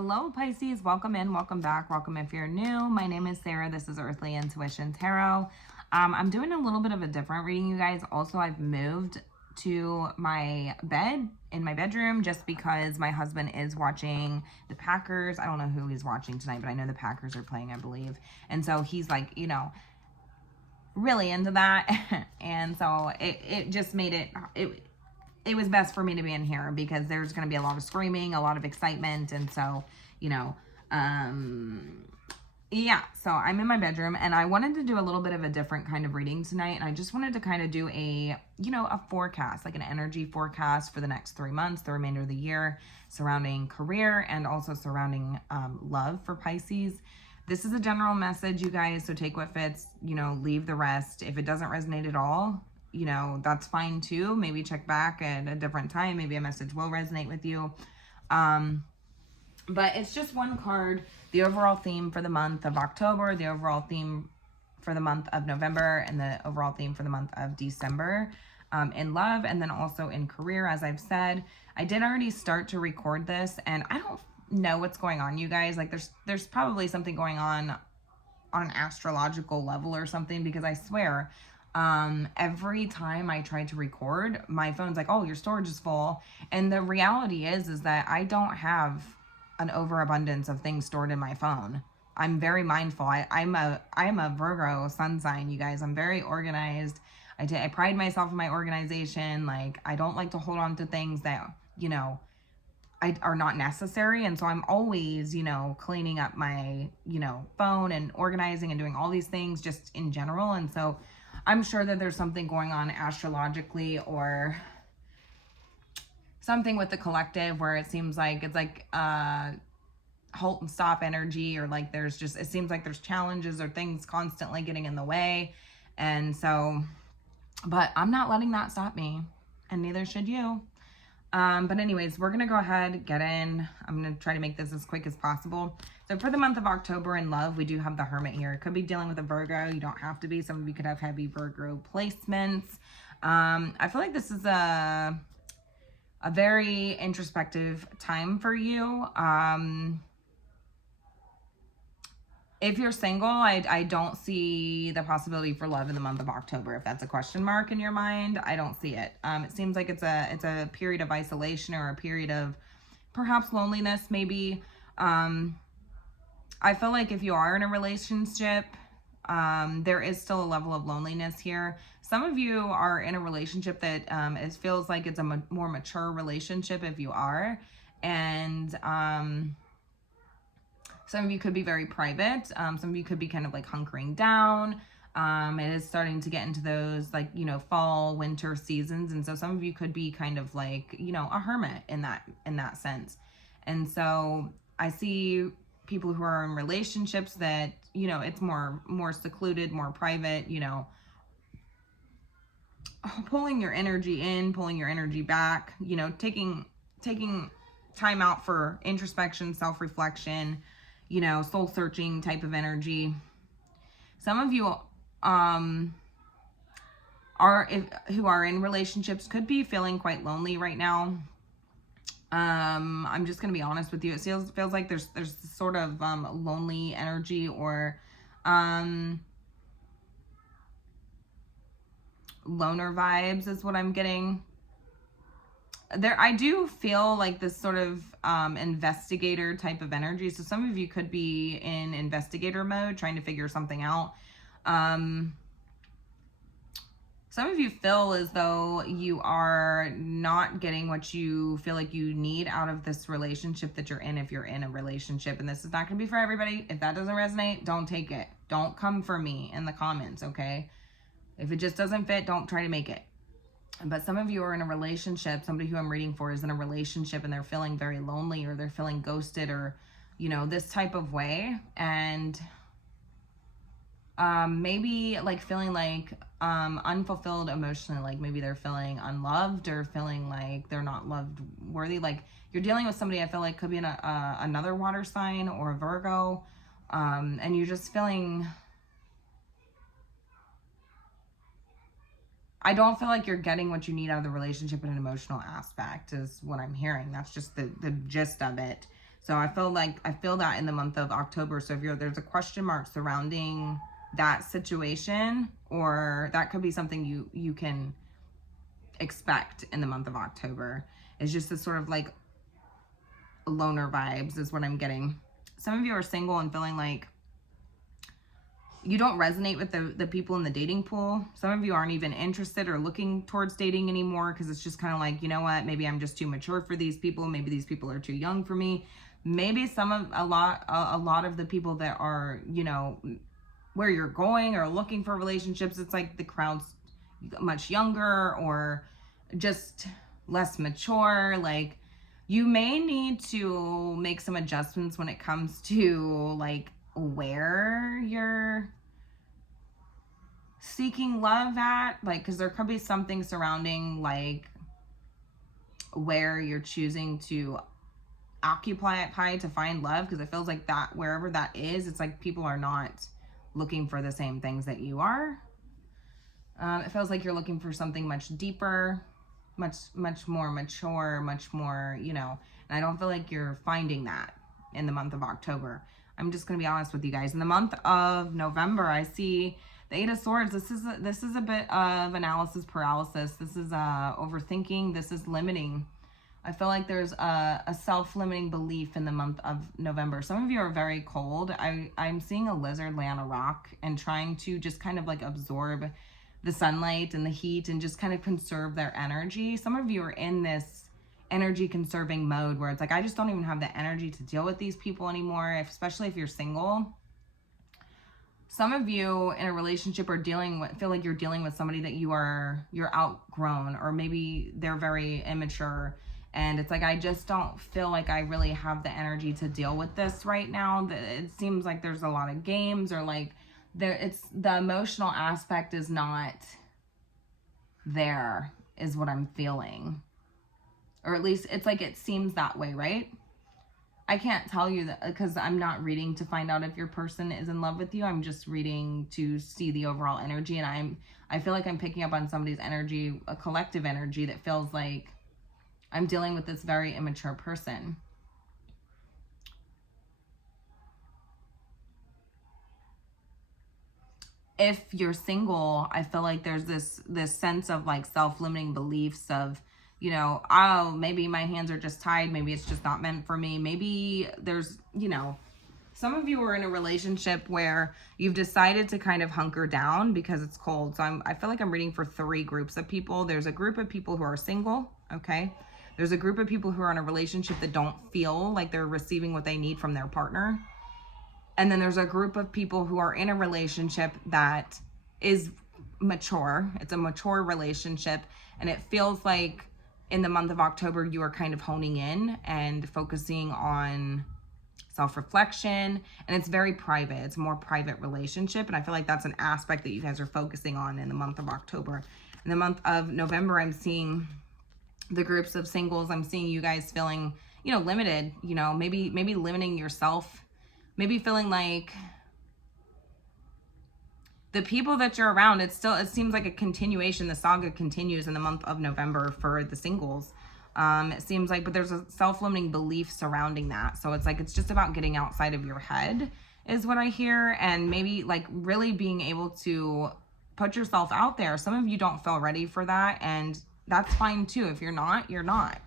Hello, Pisces. Welcome in, welcome back, welcome if you're new. My name is Sarah. This is Earthly Intuition Tarot. I'm doing a little bit of a different reading, you guys. Also, I've moved to my bed in my bedroom just because my husband is watching the Packers. I don't know who he's watching tonight, but I know the Packers are playing, I believe. And so he's like, really into that. And so it just made it was best for me to be in here because there's going to be a lot of screaming, a lot of excitement. And so, yeah, so I'm in my bedroom and I wanted to do a little bit of a different kind of reading tonight. And I just wanted to kind of do a forecast, like an energy forecast for the next 3 months, the remainder of the year, surrounding career and also surrounding love for Pisces. This is a general message, you guys, so take what fits, leave the rest. If it doesn't resonate at all, that's fine too. Maybe check back at a different time. Maybe a message will resonate with you. But it's just one card, the overall theme for the month of October, the overall theme for the month of November, and the overall theme for the month of December in love, and then also in career, as I've said. I did already start to record this, and I don't know what's going on, you guys. Like, there's probably something going on an astrological level or something, because I swear, every time I try to record, my phone's like, oh, your storage is full. And the reality is that I don't have an overabundance of things stored in my phone. I'm very mindful. I'm a Virgo sun sign, you guys. I'm very organized. I pride myself in my organization. Like, I don't like to hold on to things that, are not necessary. And so I'm always, cleaning up my, phone and organizing and doing all these things just in general. And so I'm sure that there's something going on astrologically or something with the collective where it seems like it's like halt and stop energy, or like it seems like there's challenges or things constantly getting in the way. And so, but I'm not letting that stop me, and neither should you. But anyways, we're going to go ahead, get in. I'm going to try to make this as quick as possible. So for the month of October in love, we do have the Hermit here. It could be dealing with a Virgo. You don't have to be. Some of you could have heavy Virgo placements. I feel like this is a very introspective time for you. If you're single, I don't see the possibility for love in the month of October. If that's a question mark in your mind, I don't see it. It seems like it's a period of isolation or a period of perhaps loneliness, maybe. I feel like if you are in a relationship, there is still a level of loneliness here. Some of you are in a relationship that it feels like it's a more mature relationship if you are. And some of you could be very private. Some of you could be kind of like hunkering down. It is starting to get into those like, fall, winter seasons. And so some of you could be kind of like, a hermit in that sense. And so I see people who are in relationships that, it's more secluded, more private, pulling your energy in, pulling your energy back, taking time out for introspection, self-reflection, soul searching type of energy. Some of you who are in relationships could be feeling quite lonely right now. I'm just gonna be honest with you. It feels like there's sort of lonely energy, or loner vibes is what I'm getting. I do feel like this sort of investigator type of energy. So some of you could be in investigator mode, trying to figure something out. Some of you feel as though you are not getting what you feel like you need out of this relationship that you're in, if you're in a relationship. And this is not going to be for everybody. If that doesn't resonate, don't take it. Don't come for me in the comments, okay? If it just doesn't fit, don't try to make it. But some of you are in a relationship. Somebody who I'm reading for is in a relationship and they're feeling very lonely, or they're feeling ghosted, or, this type of way. And maybe like feeling like unfulfilled emotionally, like maybe they're feeling unloved or feeling like they're not loved worthy. Like you're dealing with somebody I feel like could be another water sign or a Virgo, and you're just feeling, I don't feel like you're getting what you need out of the relationship in an emotional aspect is what I'm hearing. That's just the gist of it. So I feel that in the month of October. So if there's a question mark surrounding that situation, or that could be something you can expect in the month of October. It's just this sort of like loner vibes is what I'm getting. Some of you are single and feeling like you don't resonate with the people in the dating pool. Some of you aren't even interested or looking towards dating anymore because it's just kind of like, you know what, maybe I'm just too mature for these people. Maybe these people are too young for me. Maybe a lot of the people that are, you know, where you're going or looking for relationships, it's like the crowd's much younger or just less mature. Like, you may need to make some adjustments when it comes to like where you're seeking love at, like, because there could be something surrounding like where you're choosing to occupy to find love, because it feels like that wherever that is, it's like people are not looking for the same things that you are. It feels like you're looking for something much deeper, much more mature, much more, you know, and I don't feel like you're finding that in the month of October. I'm just going to be honest with you guys. In the month of November, I see the Eight of Swords. This is a bit of analysis paralysis. This is overthinking. This is limiting. I feel like there's a self-limiting belief in the month of November. Some of you are very cold. I'm seeing a lizard lay on a rock and trying to just kind of like absorb the sunlight and the heat and just kind of conserve their energy. Some of you are in this energy conserving mode where it's like, I just don't even have the energy to deal with these people anymore, especially if you're single. Some of you in a relationship are feel like you're dealing with somebody that you're outgrown, or maybe they're very immature. And it's like, I just don't feel like I really have the energy to deal with this right now. It seems like there's a lot of games, or like the emotional aspect is not there, is what I'm feeling. Or at least it's like, it seems that way, right? I can't tell you that because I'm not reading to find out if your person is in love with you. I'm just reading to see the overall energy. And I feel like I'm picking up on somebody's energy, a collective energy that feels like I'm dealing with this very immature person. If you're single, I feel like there's this sense of like self-limiting beliefs of, you know, oh, maybe my hands are just tied. Maybe it's just not meant for me. Maybe there's, you know, some of you are in a relationship where you've decided to kind of hunker down because it's cold. So I feel like I'm reading for 3 groups of people. There's a group of people who are single, okay? There's a group of people who are in a relationship that don't feel like they're receiving what they need from their partner. And then there's a group of people who are in a relationship that is mature. It's a mature relationship. And it feels like in the month of October, you are kind of honing in and focusing on self-reflection. And it's very private. It's a more private relationship. And I feel like that's an aspect that you guys are focusing on in the month of October. In the month of November, I'm seeing the groups of singles. I'm seeing you guys feeling, you know, limited, you know, maybe limiting yourself. Maybe feeling like the people that you're around, it seems like a continuation. The saga continues in the month of November for the singles. It seems like, but there's a self-limiting belief surrounding that. So it's like, it's just about getting outside of your head is what I hear. And maybe like really being able to put yourself out there. Some of you don't feel ready for that. And that's fine too. If you're not, you're not.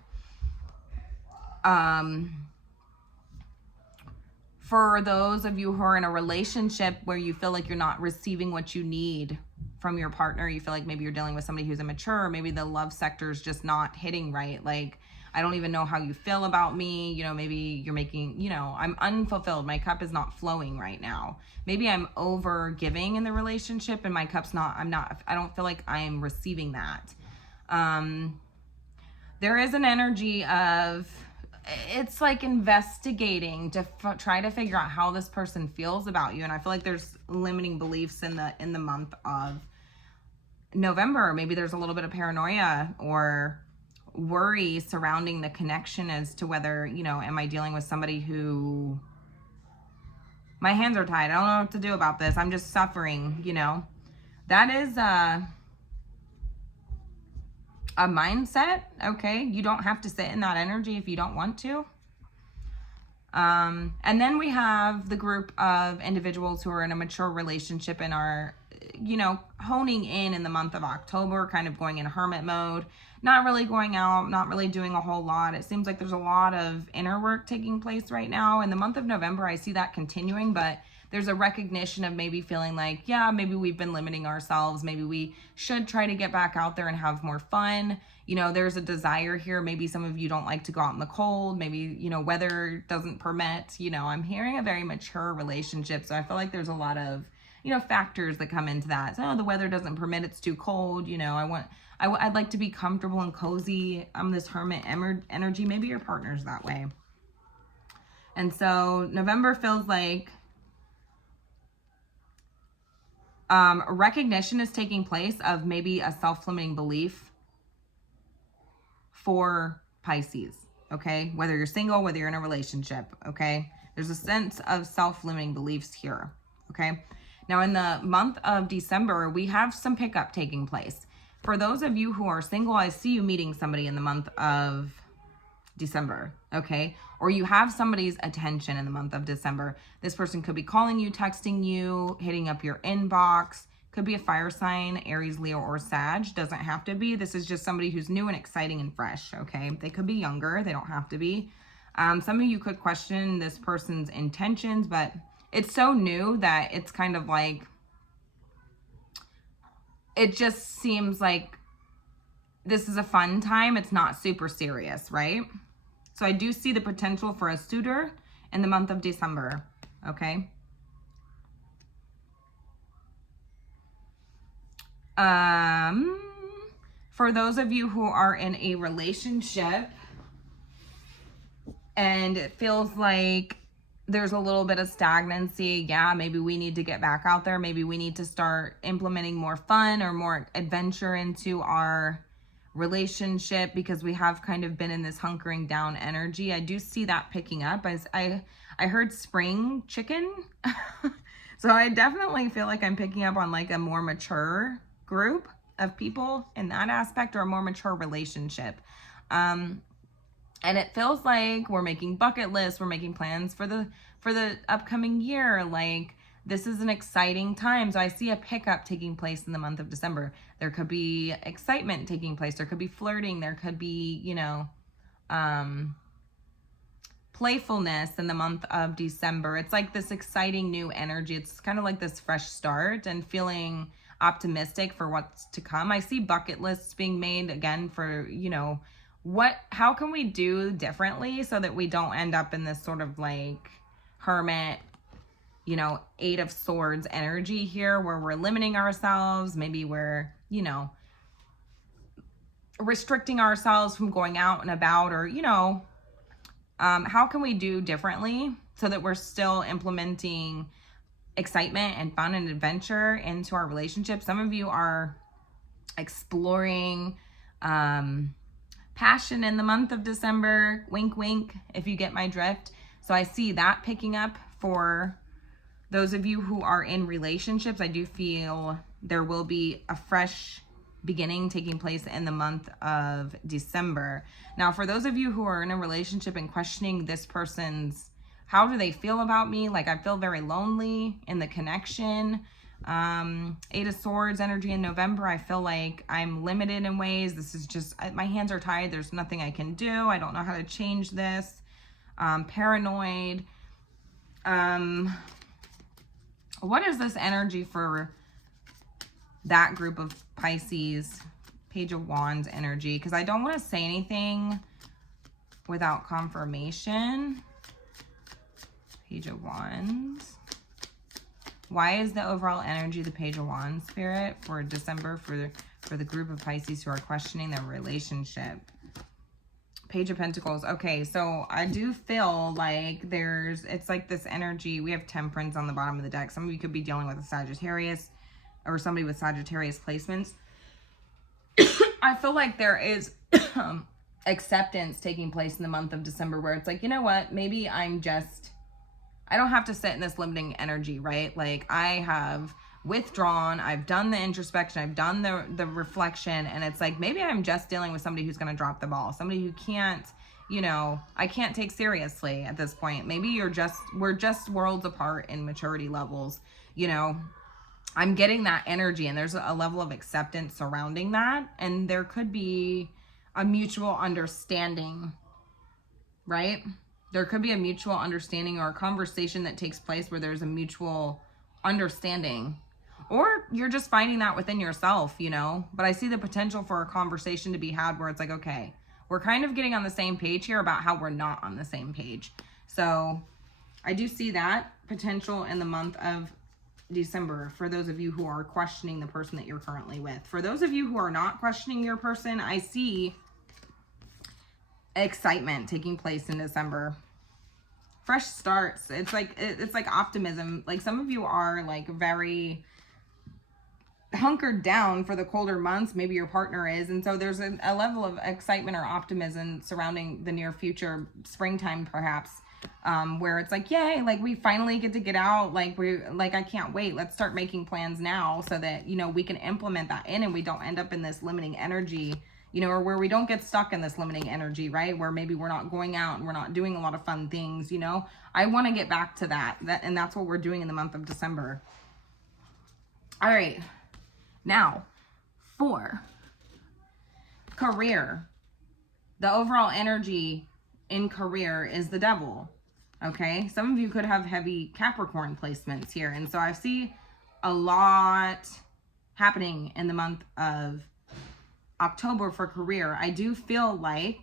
For those of you who are in a relationship where you feel like you're not receiving what you need from your partner, you feel like maybe you're dealing with somebody who's immature, or maybe the love sector is just not hitting right. Like, I don't even know how you feel about me. You know, maybe you're making, you know, I'm unfulfilled. My cup is not flowing right now. Maybe I'm over giving in the relationship and my cup's not, I don't feel like I'm receiving that. There is an energy of, it's like investigating to try to figure out how this person feels about you. And I feel like there's limiting beliefs in the month of November. Maybe there's a little bit of paranoia or worry surrounding the connection as to whether, you know, am I dealing with somebody who, my hands are tied, I don't know what to do about this, I'm just suffering, you know. That is a mindset, okay? You don't have to sit in that energy if you don't want to. And then we have the group of individuals who are in a mature relationship and are, honing in the month of October, kind of going in hermit mode, not really going out, not really doing a whole lot. It seems like there's a lot of inner work taking place right now. In the month of November, I see that continuing, but there's a recognition of maybe feeling like, yeah, maybe we've been limiting ourselves. Maybe we should try to get back out there and have more fun. There's a desire here. Maybe some of you don't like to go out in the cold. Maybe, weather doesn't permit. I'm hearing a very mature relationship. So I feel like there's a lot of, factors that come into that. So the weather doesn't permit. It's too cold. I'd like to be comfortable and cozy. I'm this hermit energy. Maybe your partner's that way. And so November feels like recognition is taking place of maybe a self-limiting belief for Pisces, okay? Whether you're single, whether you're in a relationship, okay? There's a sense of self-limiting beliefs here, okay? Now, in the month of December, we have some pickup taking place. For those of you who are single, I see you meeting somebody in the month of December, okay? Or you have somebody's attention in the month of December. This person could be calling you, texting you, hitting up your inbox. Could be a fire sign, Aries, Leo, or Sag. Doesn't have to be. This is just somebody who's new and exciting and fresh, okay? They could be younger. They don't have to be. Some of you could question this person's intentions, but it's so new that it's kind of like, it just seems like this is a fun time. It's not super serious, right? So I do see the potential for a suitor in the month of December, okay? For those of you who are in a relationship and it feels like there's a little bit of stagnancy, yeah, maybe we need to get back out there. Maybe we need to start implementing more fun or more adventure into our relationship because we have kind of been in this hunkering down energy. I do see that picking up. As I heard spring chicken. So I definitely feel like I'm picking up on like a more mature group of people in that aspect, or a more mature relationship. And it feels like we're making bucket lists, we're making plans for the upcoming year. Like, this is an exciting time. So I see a pickup taking place in the month of December. There could be excitement taking place. There could be flirting. There could be, playfulness in the month of December. It's like this exciting new energy. It's kind of like this fresh start and feeling optimistic for what's to come. I see bucket lists being made again for, how can we do differently so that we don't end up in this sort of like hermit, Eight of Swords energy here where we're limiting ourselves. Maybe we're, restricting ourselves from going out and about, or, how can we do differently so that we're still implementing excitement and fun and adventure into our relationship? Some of you are exploring passion in the month of December. Wink, wink, if you get my drift. So I see that picking up for those of you who are in relationships. I do feel there will be a fresh beginning taking place in the month of December. Now, for those of you who are in a relationship and questioning this person's, how do they feel about me? Like, I feel very lonely in the connection. Eight of Swords energy in November. I feel like I'm limited in ways. This is just, my hands are tied. There's nothing I can do. I don't know how to change this. Paranoid. What is this energy for that group of Pisces? Page of Wands energy, because I don't want to say anything without confirmation. Page of Wands. Why is the overall energy the Page of Wands, Spirit, for December for the group of Pisces who are questioning their relationship? Page of Pentacles. Okay, so I do feel like it's like this energy. We have Temperance on the bottom of the deck. Some of you could be dealing with a Sagittarius or somebody with Sagittarius placements. I feel like there is acceptance taking place in the month of December where it's like, you know what, maybe I don't have to sit in this limiting energy, right? Like, I have withdrawn, I've done the introspection, I've done the reflection, and it's like, maybe I'm just dealing with somebody who's going to drop the ball, somebody who can't, I can't take seriously at this point. Maybe we're just worlds apart in maturity levels. I'm getting that energy, and there's a level of acceptance surrounding that, and there could be a mutual understanding, right? There could be a mutual understanding or a conversation that takes place where there's a mutual understanding, or you're just finding that within yourself, but I see the potential for a conversation to be had where it's like, okay, we're kind of getting on the same page here about how we're not on the same page. So I do see that potential in the month of December for those of you who are questioning the person that you're currently with. For those of you who are not questioning your person, I see excitement taking place in December. Fresh starts. It's like optimism. Like some of you are like very hunkered down for the colder months. Maybe your partner is, and so there's a level of excitement or optimism surrounding the near future, springtime perhaps, where it's like, yay, like we finally get to get out, like I can't wait, let's start making plans now so that we can implement that in, and we don't end up in this limiting energy, or where we don't get stuck in this limiting energy, right, where maybe we're not going out and we're not doing a lot of fun things. I want to get back to that, and that's what we're doing in the month of December. All right, now for career, the overall energy in career is the devil. Okay, some of you could have heavy Capricorn placements here, and so I see a lot happening in the month of October for career. I do feel like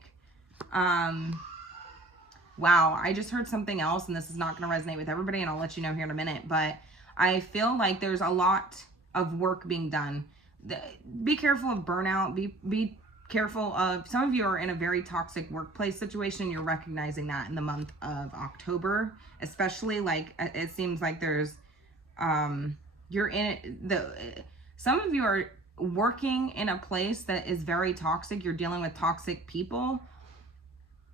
wow, I just heard something else, and this is not going to resonate with everybody, and I'll let you know here in a minute, but I feel like there's a lot of work being done. Be careful of burnout. Be careful of, some of you are in a very toxic workplace situation. You're recognizing that in the month of October, especially. Like it seems like there's you're in it, some of you are working in a place that is very toxic. You're dealing with toxic people,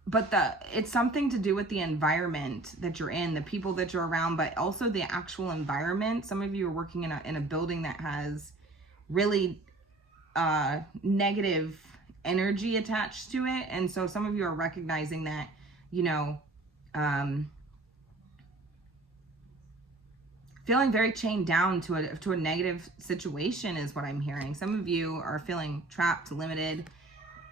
but it's something to do with the environment that you're in, the people that you're around, but also the actual environment. Some of you are working in a building that has really negative energy attached to it, and so some of you are recognizing that, feeling very chained down to a negative situation is what I'm hearing. Some of you are feeling trapped, limited,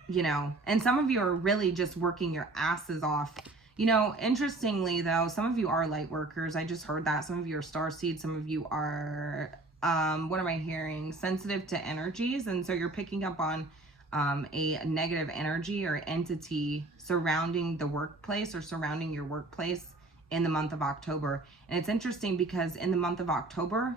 and some of you are really just working your asses off. Interestingly though, some of you are light workers. I just heard that. Some of you are starseeds. Some of you are what am I hearing? Sensitive to energies, and so you're picking up on a negative energy or entity surrounding the workplace or surrounding your workplace in the month of October. And it's interesting because in the month of October,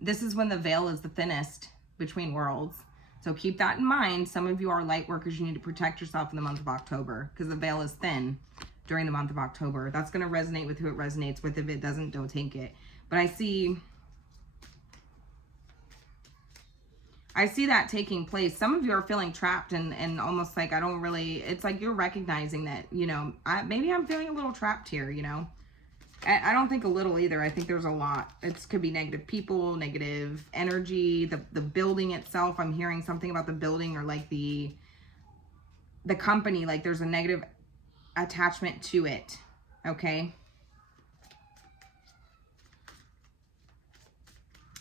this is when the veil is the thinnest between worlds. So keep that in mind. Some of you are light workers. You need to protect yourself in the month of October because the veil is thin during the month of October. That's going to resonate with who it resonates with. If it doesn't, don't take it. But I see that taking place. Some of you are feeling trapped and almost like, it's like you're recognizing that, maybe I'm feeling a little trapped here, I don't think a little either. I think there's a lot. It could be negative people, negative energy, the building itself. I'm hearing something about the building or like the company, like there's a negative attachment to it. Okay.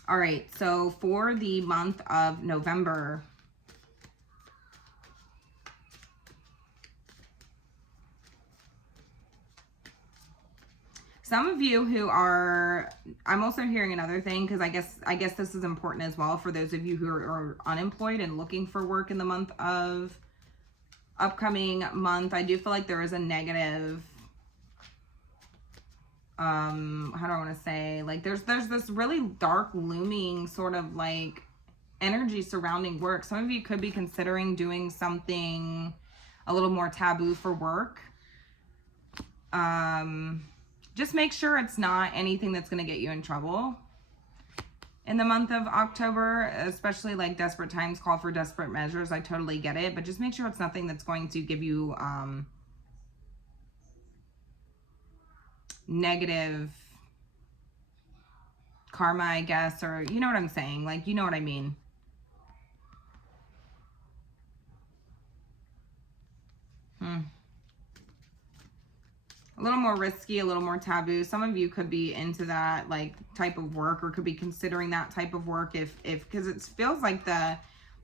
All right, so for the month of November, some of you who are, I'm also hearing another thing, because I guess this is important as well for those of you who are unemployed and looking for work in the month of upcoming month. I do feel like there is a negative, how do I want to say, like there's this really dark looming sort of like energy surrounding work. Some of you could be considering doing something a little more taboo for work. Just make sure it's not anything that's going to get you in trouble in the month of October, especially like desperate times call for desperate measures. I totally get it, but just make sure it's nothing that's going to give you negative karma, I guess, or you know what I'm saying, like, you know what I mean. A little more risky, a little more taboo. Some of you could be into that like type of work, or could be considering that type of work if because it feels like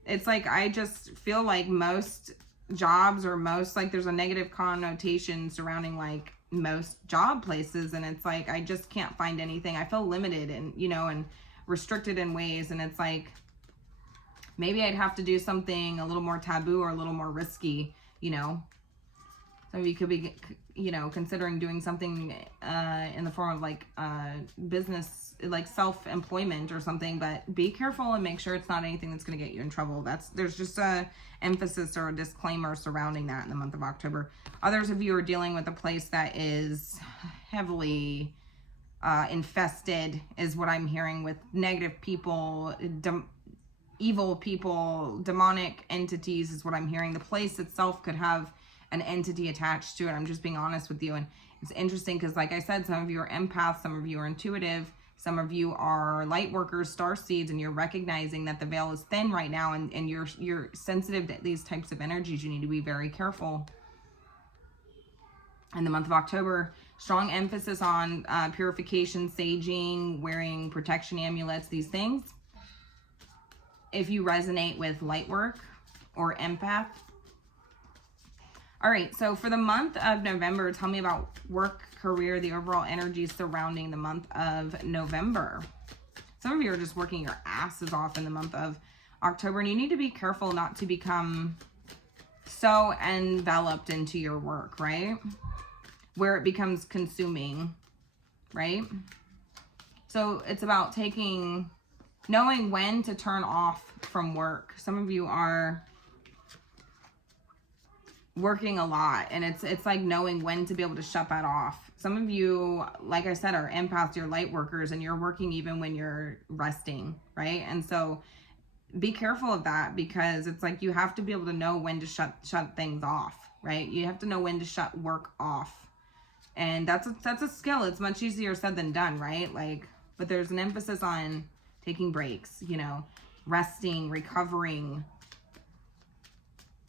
it's like, I just feel like most jobs, or most, like there's a negative connotation surrounding like most job places, and it's like I just can't find anything. I feel limited and, you know, and restricted in ways, and it's like maybe I'd have to do something a little more taboo or a little more risky, you know. Some of you could be, you know, considering doing something in the form of like business, like self-employment or something, but be careful and make sure it's not anything that's going to get you in trouble. There's just a emphasis or a disclaimer surrounding that in the month of October. Others of you are dealing with a place that is heavily infested, is what I'm hearing, with negative people, evil people, demonic entities is what I'm hearing. The place itself could have an entity attached to it. I'm just being honest with you. And it's interesting because, like I said, some of you are empaths, some of you are intuitive, some of you are light workers, star seeds, and you're recognizing that the veil is thin right now, and you're sensitive to these types of energies. You need to be very careful. In the month of October, strong emphasis on purification, saging, wearing protection amulets, these things. If you resonate with light work or empath. All right, so for the month of November, tell me about work, career, the overall energy surrounding the month of November. Some of you are just working your asses off in the month of October, and you need to be careful not to become so enveloped into your work, right? Where it becomes consuming, right? So it's about knowing when to turn off from work. Some of you are working a lot, and it's like knowing when to be able to shut that off. Some of you, like I said, are empaths, you're light workers, and you're working even when you're resting, right? And so be careful of that, because it's like you have to be able to know when to shut things off, right? You have to know when to shut work off. And that's a skill. It's much easier said than done, right? Like, but there's an emphasis on taking breaks, you know, resting, recovering,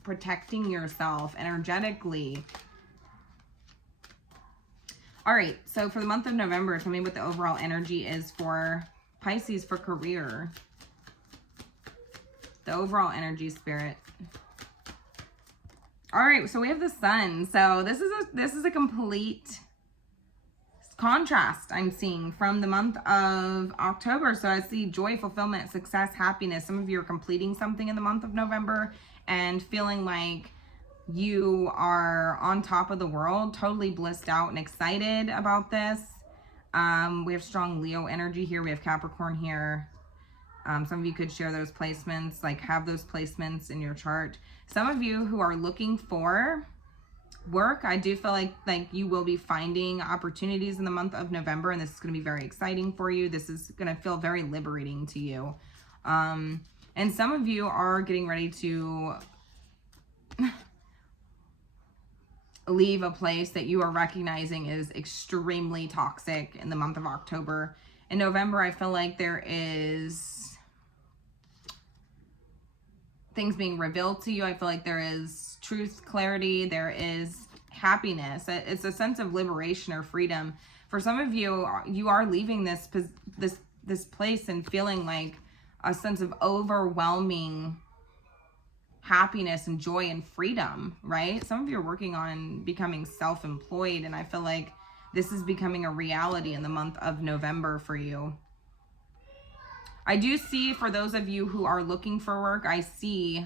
protecting yourself energetically. All right, so for the month of November, tell me what the overall energy is for Pisces for career. The overall energy, spirit. All right, so we have the sun. So this is a complete contrast I'm seeing from the month of October. So I see joy, fulfillment, success, happiness. Some of you are completing something in the month of November and feeling like you are on top of the world, totally blissed out and excited about this. We have strong Leo energy here. We have Capricorn here. Some of you could share those placements, like have those placements in your chart. Some of you who are looking for work, I do feel like you will be finding opportunities in the month of November, and this is going to be very exciting for you. This is going to feel very liberating to you. And some of you are getting ready to leave a place that you are recognizing is extremely toxic in the month of October. In November, I feel like there is things being revealed to you. I feel like there is truth, clarity, there is happiness. It's a sense of liberation or freedom. For some of you, you are leaving this place and feeling like a sense of overwhelming happiness and joy and freedom, right? Some of you are working on becoming self-employed, and I feel like this is becoming a reality in the month of November for you. I do see, for those of you who are looking for work, I see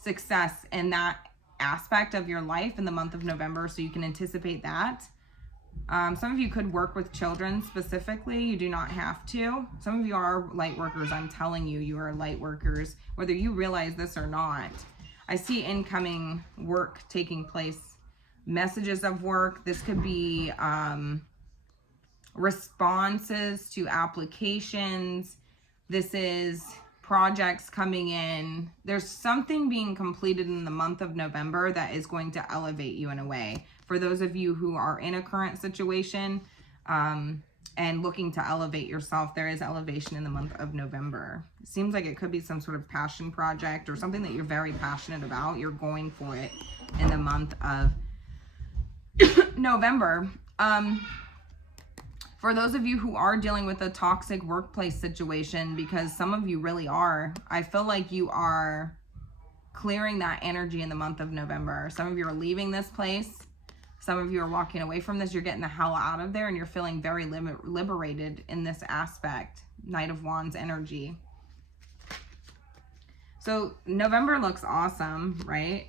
success in that aspect of your life in the month of November, so you can anticipate that. Some of you could work with children specifically. You do not have to. Some of you are light workers. I'm telling you, you are light workers, whether you realize this or not. I see incoming work taking place, messages of work. This could be responses to applications. This is projects coming in. There's something being completed in the month of November that is going to elevate you in a way. For those of you who are in a current situation and looking to elevate yourself, there is elevation in the month of November. It seems like it could be some sort of passion project or something that you're very passionate about. You're going for it. in the month of November. For those of you who are dealing with a toxic workplace situation, because some of you really are, I feel like you are clearing that energy in the month of November. Some of you are leaving this place. Some of you are walking away from this. You're getting the hell out of there, and you're feeling very liberated in this aspect. Knight of Wands energy. So November looks awesome, right?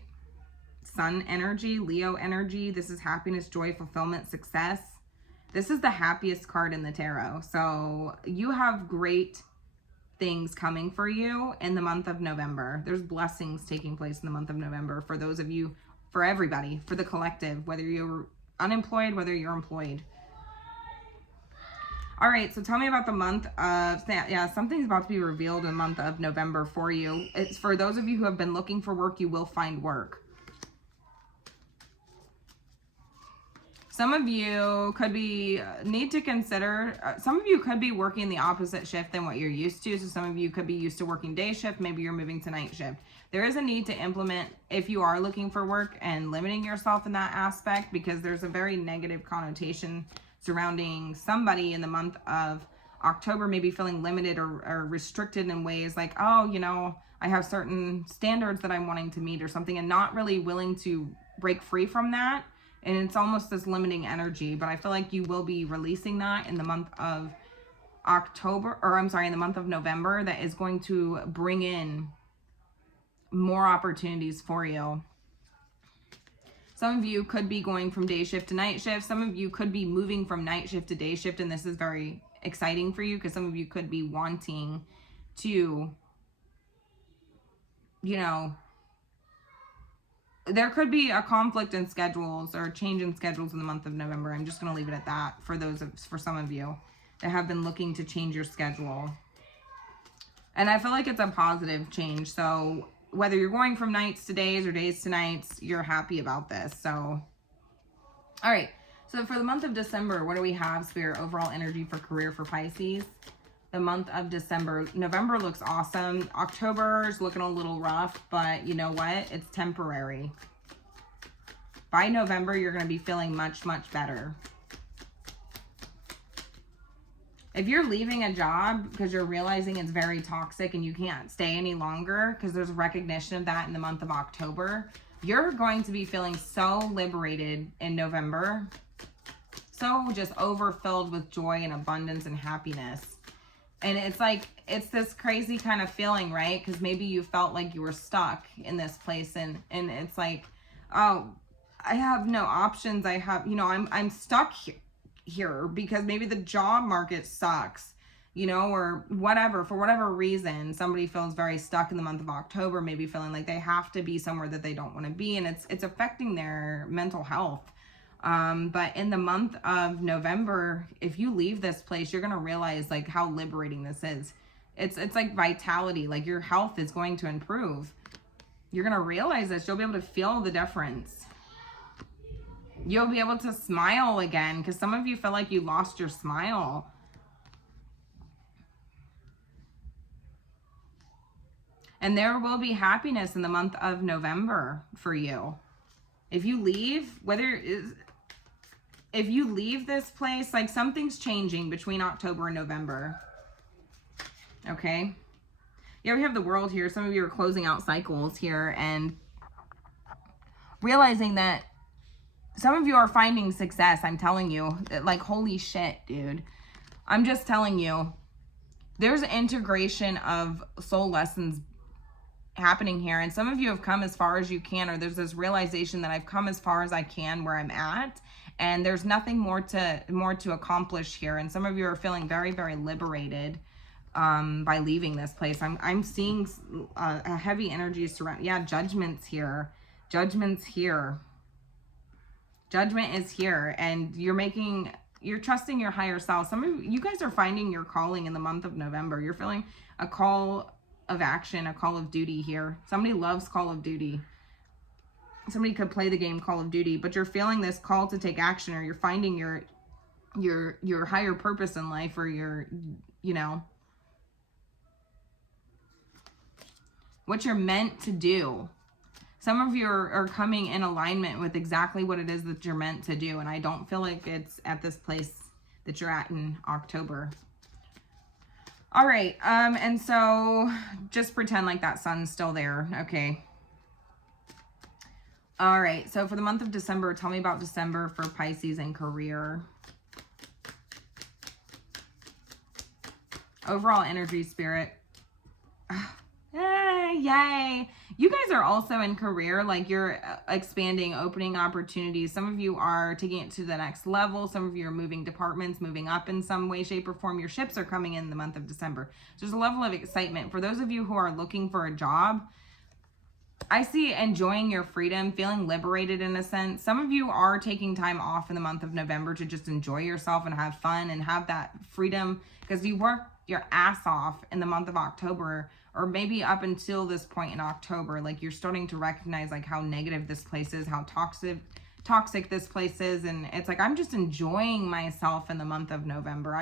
Sun energy, Leo energy. This is happiness, joy, fulfillment, success. This is the happiest card in the tarot. So you have great things coming for you in the month of November. There's blessings taking place in the month of November for those of you, for everybody, for the collective, whether you're unemployed, whether you're employed. All right, so tell me about the month of, yeah, something's about to be revealed in the month of November for you. It's for those of you who have been looking for work, you will find work. Some of you could need to consider, some of you could be working the opposite shift than what you're used to. So some of you could be used to working day shift. Maybe you're moving to night shift. There is a need to implement, if you are looking for work, and limiting yourself in that aspect, because there's a very negative connotation surrounding somebody in the month of October, maybe feeling limited or restricted in ways like, oh, you know, I have certain standards that I'm wanting to meet or something, and not really willing to break free from that. And it's almost this limiting energy, but I feel like you will be releasing that in the month of October, or I'm sorry, in the month of November, that is going to bring in more opportunities for you. Some of you could be going from day shift to night shift. Some of you could be moving from night shift to day shift, and this is very exciting for you because some of you could be wanting to, you know, there could be a conflict in schedules or a change in schedules in the month of November. I'm just going to leave it at that for some of you that have been looking to change your schedule. And I feel like it's a positive change. So whether you're going from nights to days or days to nights, you're happy about this. So, all right. So for the month of December, what do we have, Spirit? Overall energy for career for Pisces. The month of December. November looks awesome. October is looking a little rough, but you know what? It's temporary. By November, you're going to be feeling much, much better. If you're leaving a job because you're realizing it's very toxic and you can't stay any longer, because there's recognition of that in the month of October, you're going to be feeling so liberated in November. So just overfilled with joy and abundance and happiness. And it's like, it's this crazy kind of feeling, right? Because maybe you felt like you were stuck in this place, and it's like, oh, I have no options. I have, you know, I'm stuck here because maybe the job market sucks, you know, or whatever. For whatever reason, somebody feels very stuck in the month of October, maybe feeling like they have to be somewhere that they don't want to be, and it's affecting their mental health. But in the month of November, if you leave this place, you're going to realize like how liberating this is. It's like vitality, like your health is going to improve. You're going to realize this. You'll be able to feel the difference. You'll be able to smile again, because some of you feel like you lost your smile. And there will be happiness in the month of November for you. If you leave, if you leave this place, like something's changing between October and November. Okay. Yeah, we have the World here. Some of you are closing out cycles here and realizing that some of you are finding success. I'm telling you, like, holy shit, dude. I'm just telling you, there's integration of soul lessons happening here. And some of you have come as far as you can, or there's this realization that I've come as far as I can where I'm at. And there's nothing more to accomplish here. And some of you are feeling very, very liberated by leaving this place. I'm seeing a heavy energy surround. Yeah, judgment's here. Judgment's here. Judgment is here. And you're trusting your higher self. Some of you guys are finding your calling in the month of November. You're feeling a call of action, a call of duty here. Somebody loves Call of Duty. Somebody could play the game Call of Duty, but you're feeling this call to take action, or you're finding your higher purpose in life, or your, you know, what you're meant to do. Some of you are coming in alignment with exactly what it is that you're meant to do. And I don't feel like it's at this place that you're at in October. All right. And so just pretend like that sun's still there. Okay. All right. So for the month of December, tell me about December for Pisces and career. Overall energy, Spirit. Yay. You guys are also in career, like you're expanding, opening opportunities. Some of you are taking it to the next level. Some of you are moving departments, moving up in some way, shape, or form. Your ships are coming in the month of December. So there's a level of excitement. For those of you who are looking for a job, I see enjoying your freedom, feeling liberated in a sense. Some of you are taking time off in the month of November to just enjoy yourself and have fun and have that freedom because you work your ass off in the month of October, or maybe up until this point in October. Like you're starting to recognize like how negative this place is, how toxic this place is. And it's like, I'm just enjoying myself in the month of November.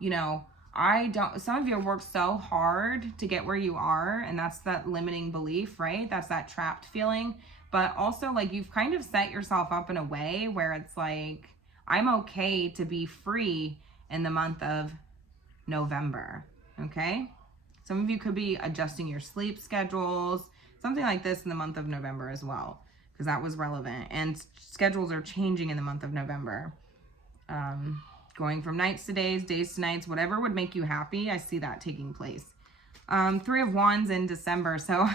Some of you have worked so hard to get where you are, and that's that limiting belief, right? That's that trapped feeling. But also like you've kind of set yourself up in a way where it's like, I'm okay to be free in the month of November, okay? Some of you could be adjusting your sleep schedules, something like this in the month of November as well, because that was relevant. And schedules are changing in the month of November. Going from nights to days to nights, whatever would make you happy. I see that taking place. 3 of Wands in December. So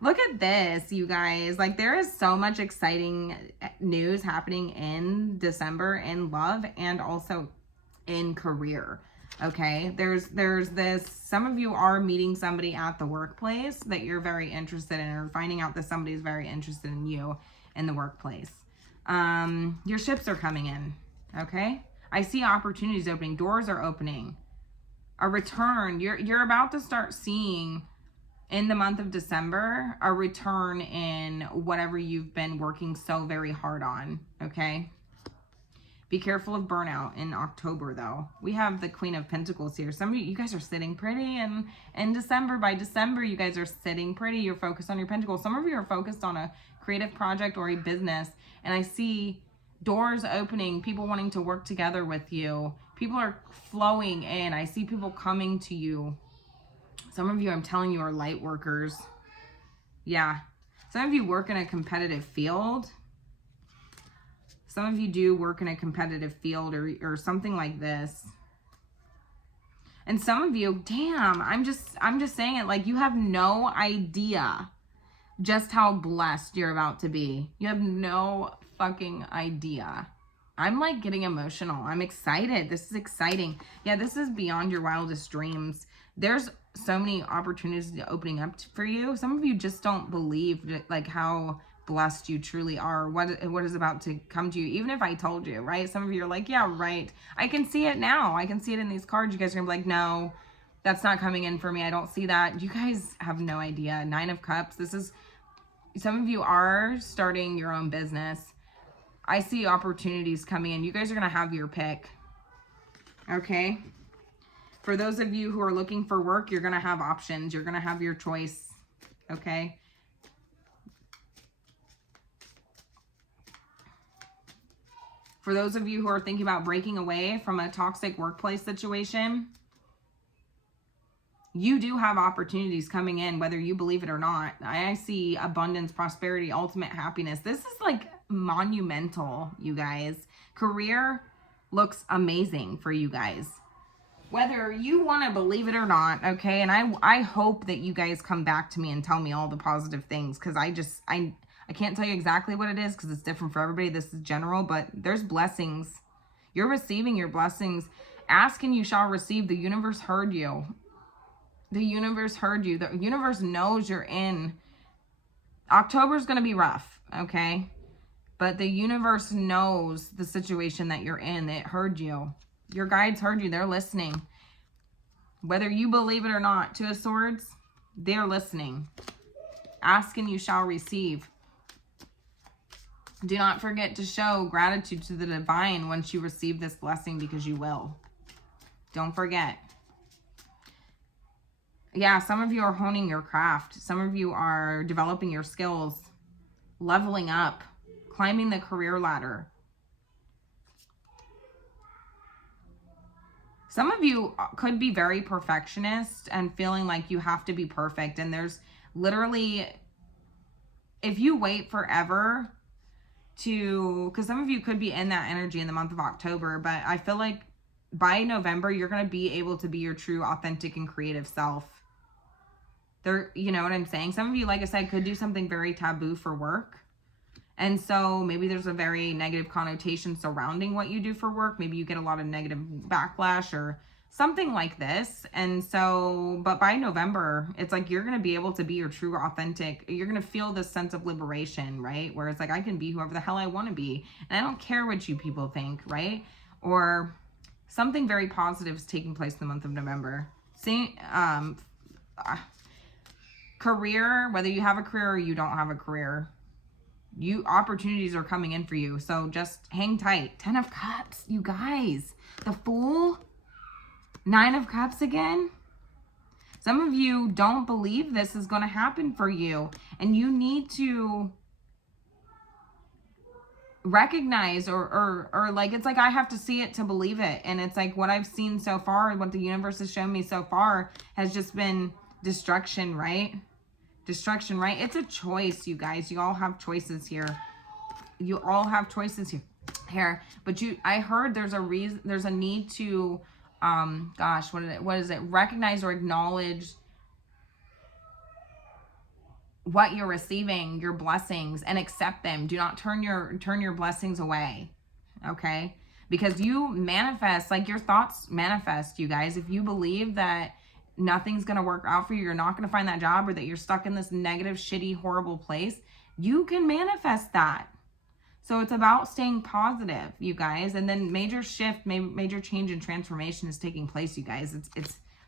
look at this, you guys. Like there is so much exciting news happening in December in love and also in career. Okay, there's this, some of you are meeting somebody at the workplace that you're very interested in, or finding out that somebody's very interested in you in the workplace. Your ships are coming in, okay? I see opportunities opening, doors are opening. A return, you're about to start seeing in the month of December, a return in whatever you've been working so very hard on, okay? Be careful of burnout in October, though. We have the Queen of Pentacles here. Some of you guys are sitting pretty, and in December, by December, you guys are sitting pretty. You're focused on your Pentacles. Some of you are focused on a creative project or a business, and I see doors opening, people wanting to work together with you. People are flowing in. I see people coming to you. Some of you, I'm telling you, are light workers. Yeah. Some of you work in a competitive field. Some of you do work in a competitive field or something like this. And some of you, damn, I'm just saying it, like you have no idea just how blessed you're about to be. You have no fucking idea. I'm like getting emotional. I'm excited. This is exciting. Yeah, this is beyond your wildest dreams. There's so many opportunities opening up for you. Some of you just don't believe that, like how blessed you truly are, what is about to come to you, even if I told you, right? Some of you are like, yeah, right, I can see it now, I can see it in these cards. You guys are gonna be like, no, that's not coming in for me, I don't see that. You guys have no idea. 9 of Cups, this is, some of you are starting your own business. I see opportunities coming in. You guys are gonna have your pick, okay? For those of you who are looking for work, you're gonna have options, you're gonna have your choice, okay? For those of you who are thinking about breaking away from a toxic workplace situation, you do have opportunities coming in, whether you believe it or not. I see abundance, prosperity, ultimate happiness. This is like monumental, you guys. Career looks amazing for you guys, whether you want to believe it or not, okay? And I hope that you guys come back to me and tell me all the positive things, because I can't tell you exactly what it is because it's different for everybody. This is general, but there's blessings. You're receiving your blessings. Ask and you shall receive. The universe heard you. The universe heard you. The universe knows you're in. October's going to be rough, okay? But the universe knows the situation that you're in. It heard you. Your guides heard you. They're listening. Whether you believe it or not, 2 of Swords, they're listening. Ask and you shall receive. Do not forget to show gratitude to the divine once you receive this blessing, because you will. Don't forget. Yeah, some of you are honing your craft. Some of you are developing your skills. leveling up, climbing the career ladder. Some of you could be very perfectionist and feeling like you have to be perfect. And there's literally, if you wait forever to, because some of you could be in that energy in the month of October, but I feel like by November, you're going to be able to be your true, authentic, and creative self. There, you know what I'm saying? Some of you, like I said, could do something very taboo for work. And so maybe there's a very negative connotation surrounding what you do for work. Maybe you get a lot of negative backlash or something like this. And so, but by November, it's like you're going to be able to be your true, authentic. You're going to feel this sense of liberation, right? Where it's like, I can be whoever the hell I want to be. And I don't care what you people think, right? Or something very positive is taking place in the month of November. See, career, whether you have a career or you don't have a career, opportunities are coming in for you. So just hang tight. 10 of Cups, you guys. The Fool. 9 of Cups again. Some of you don't believe this is going to happen for you. And you need to recognize or like, it's like I have to see it to believe it. And it's like what I've seen so far, what the universe has shown me so far has just been destruction, right? Destruction, right? It's a choice, you guys. You all have choices here. You all have choices here. But I heard there's a need to, gosh, what is it? Recognize or acknowledge what you're receiving, your blessings, and accept them. Do not turn your blessings away. Okay? Because you manifest, like your thoughts manifest, you guys. If you believe that nothing's going to work out for you, you're not going to find that job, or that you're stuck in this negative, shitty, horrible place, you can manifest that. So it's about staying positive, you guys. And then major shift, major change and transformation is taking place, you guys.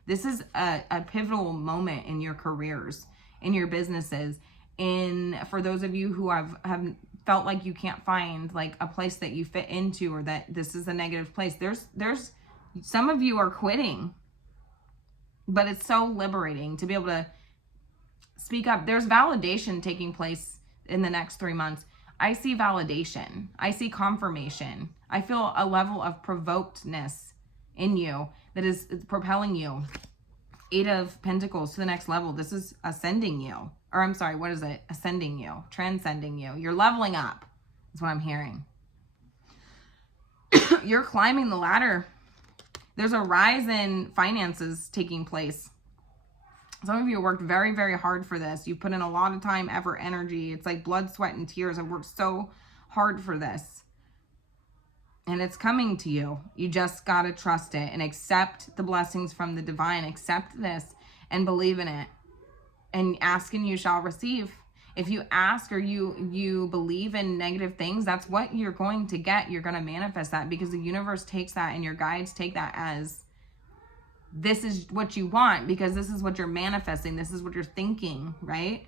This is a pivotal moment in your careers, in your businesses. For those of you who have felt like you can't find like a place that you fit into, or that this is a negative place, there's some of you are quitting. But it's so liberating to be able to speak up. There's validation taking place in the next 3 months. I see validation. I see confirmation. I feel a level of provokedness in you that is propelling you. 8 of Pentacles to the next level. This is ascending you. Or I'm sorry, what is it? Ascending you. Transcending you. You're leveling up. That's what I'm hearing. You're climbing the ladder. There's a rise in finances taking place. Some of you worked very, very hard for this. You put in a lot of time, effort, energy. It's like blood, sweat, and tears. I've worked so hard for this. And it's coming to you. You just got to trust it and accept the blessings from the divine. Accept this and believe in it. And ask and you shall receive. If you ask or you believe in negative things, that's what you're going to get. You're going to manifest that, because the universe takes that and your guides take that as this is what you want, because this is what you're manifesting. This is what you're thinking, right?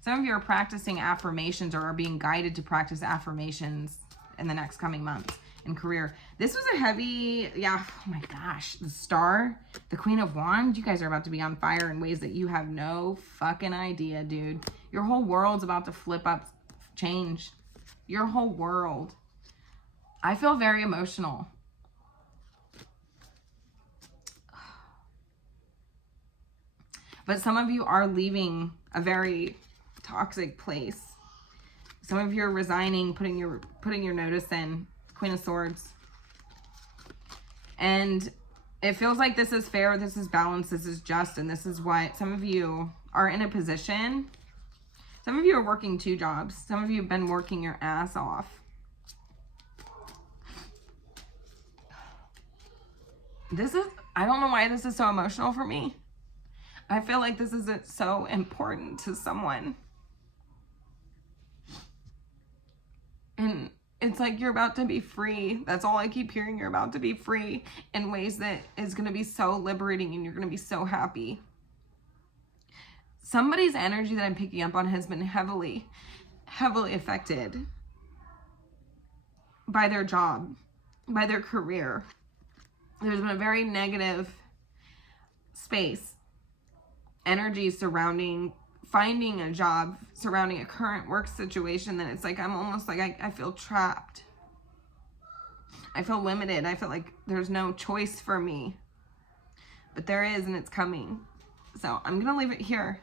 Some of you are practicing affirmations or are being guided to practice affirmations in the next coming months in career. This was a heavy, oh my gosh, the Star, the Queen of Wands. You guys are about to be on fire in ways that you have no fucking idea, dude. Your whole world's about to flip up, change. Your whole world. I feel very emotional. But some of you are leaving a very toxic place. Some of you are resigning, putting your notice in. Queen of Swords. And it feels like this is fair, this is balanced, this is just, and this is what some of you are in a position. Some of you are working 2 jobs. Some of you have been working your ass off. I don't know why this is so emotional for me. I feel like this is so important to someone. And it's like you're about to be free. That's all I keep hearing. You're about to be free in ways that is going to be so liberating, and you're going to be so happy. Somebody's energy that I'm picking up on has been heavily, heavily affected by their job, by their career. There's been a very negative space, energy surrounding finding a job surrounding a current work situation, then it's like I'm almost like I feel trapped. I feel limited. I feel like there's no choice for me. But there is, and it's coming. So I'm going to leave it here.